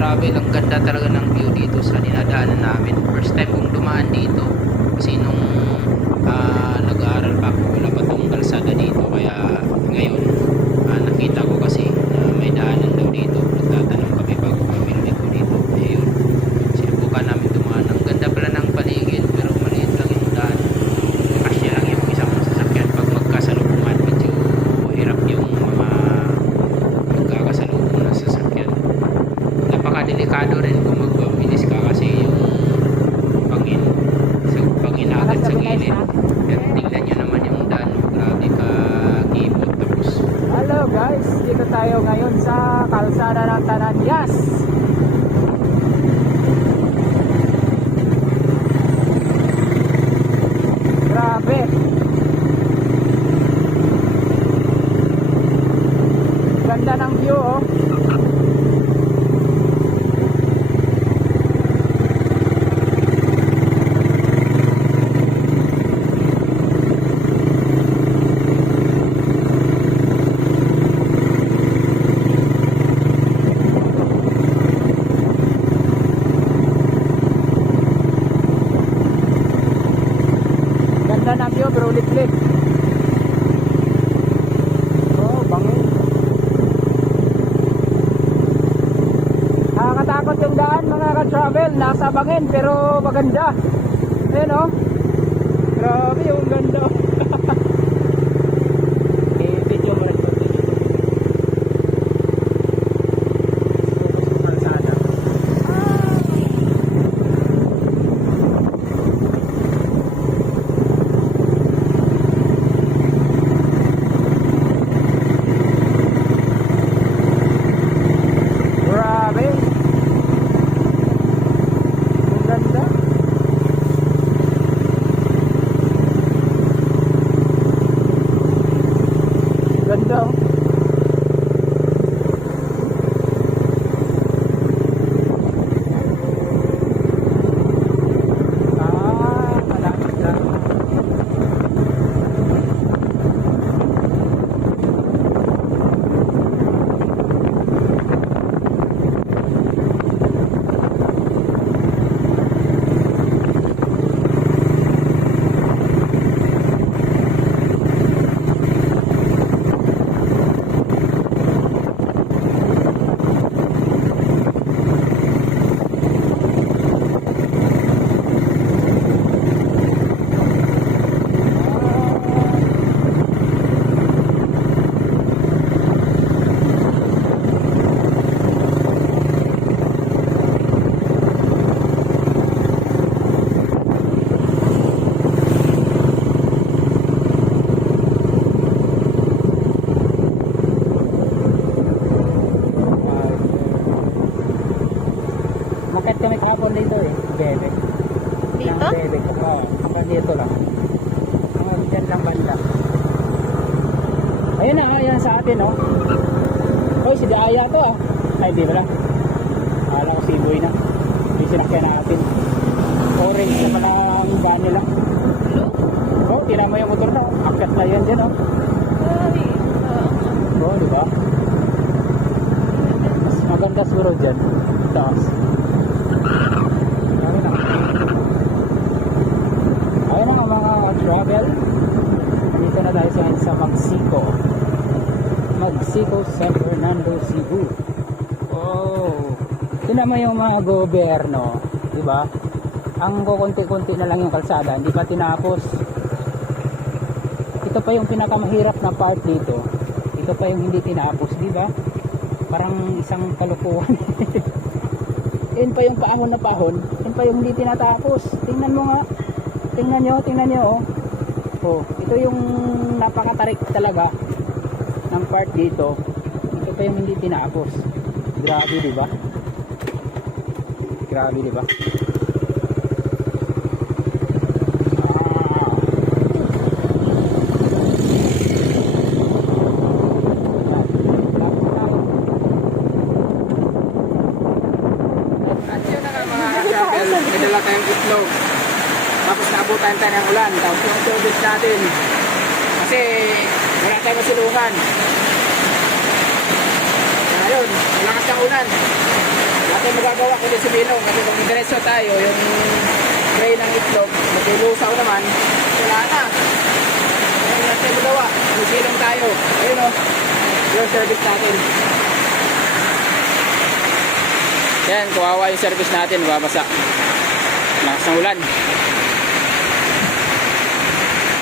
travel, ang ganda talaga ng view dito sa dinadaanan namin. First time kong dumaan dito kasi nung ah, nag-aaral pa ako, wala pa tong kalsada dito. Kaya ngayon, ah, nakita ko kasi na may daanan daw dito. Nagtatanong kami bago pamilya ko dito. Ayun, sinubukan namin dumaan. Ang ganda pala ng paligid pero maliit lang yung daan. Kasya lang yung isang sasakyan pag magkasalubungan. Medyo hirap yung mga magkakasalubong ng sasakyan. Napakadelikado rin kung magpabilis ka kasi yung pangin sa panginagat sa gilid. Pero tingnan nyo naman yung daan. Grabe ka kibot. Tapos Hello guys, dito tayo ngayon sa kalsada ng Tananyas. Grabe. Ganda ng view oh. Ganda ng view, bro, ulit-ulit. Oh, bangin. Nakakatakot yung daan mga Nasa bangin pero maganda. Ayan oh. Grabe yung ganda. eh, video mo rin po. Kalsada. Grabe. Ang ganda. Ganda oh. Ah, malapit lang. Makit kami kahapon dito eh. Bebe. Dito? Ng bebe ko. Oo. Hanggang dito lang. Hanggang dyan lang banda. Ayun na, ayan sa atin oh. Hoy, si Diaya to ah. Ay, di ba lang? Akala ko si Boy na. Yung sinakyan natin. Orange na pala ang daan nila. Oh, tinan mo yung motor na. oh. Akyat na yan dyan oh. Oo, di ba? Maganda siguro dyan. Taas. Ayun na. Ayun na nga mga travel. Nandito na tayo sa, sa Mexico. Mexico, San Fernando, Cebu. Oh. Tingnan mo yung mga gobyerno. Di ba? Ang kukunti-kunti na lang yung kalsada. Hindi pa tinapos ito pa yung pinakamahirap na part dito ito pa yung hindi tinapos di ba parang isang kalukuhan yun pa yung paamon na pahon yun pa yung hindi tinatapos tingnan mo nga tingnan nyo tingnan nyo oh, oh ito yung napakatarik talaga ng part dito ito pa yung hindi tinapos grabe di ba grabe di ba dala tayong itlog. Tapos naabutan tayo ng ulan. Tapos yung tubig natin. Kasi wala tayong masulungan. Ayun, malakas ang ulan. natin magagawa kundi si Bilong kasi kung diretso tayo yung tray ng itlog magkilusaw naman wala na. Ayun natin magawa. Magsilong tayo. Ayun o yung service natin. Yan kawawa yung service natin. Babasa lakas ng ulan